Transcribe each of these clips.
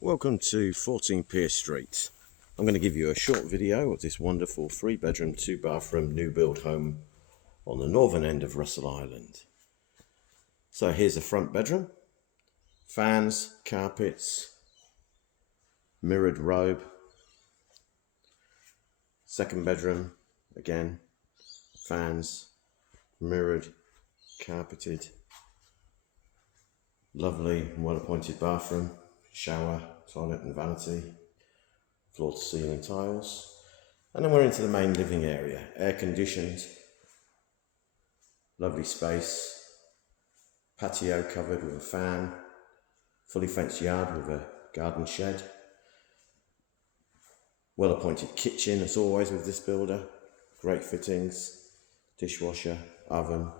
Welcome to 14 Pierce Street. I'm going to give you a short video of this wonderful 3-bedroom, 2-bathroom new build home on the northern end of Russell Island. So here's the front bedroom. Fans, carpets, mirrored robe. Second bedroom, again, fans, mirrored, carpeted. Lovely, well-appointed bathroom, shower, toilet and vanity, floor to ceiling tiles. And then we're into the main living area, air conditioned, lovely space, patio covered with a fan, fully fenced yard with a garden shed. Well-appointed kitchen as always with this builder, great fittings, dishwasher, oven,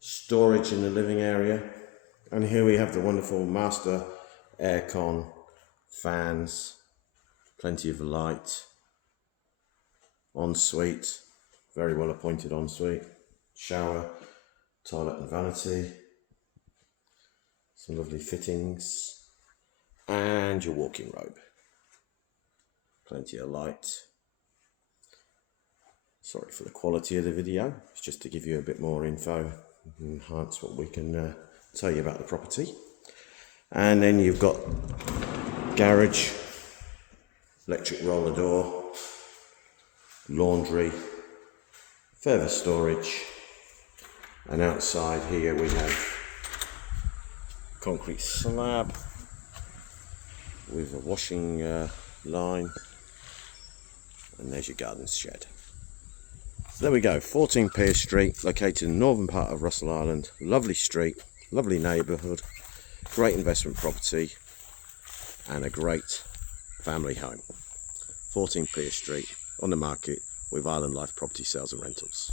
storage in the living area. And here we have the wonderful master aircon, fans, plenty of light, ensuite, very well appointed ensuite, shower, toilet and vanity, some lovely fittings, and your walk-in robe. Plenty of light. Sorry for the quality of the video, it's just to give you a bit more info and enhance what we can tell you about the property. And then you've got garage, electric roller door, laundry, further storage, and outside here we have concrete slab with a washing line, and there's your garden shed. So there we go, 14 Pierce Street, located in the northern part of Russell Island. Lovely street, lovely neighbourhood, great investment property, and a great family home. 14 Pierce Street, on the market with Island Life Property Sales and Rentals.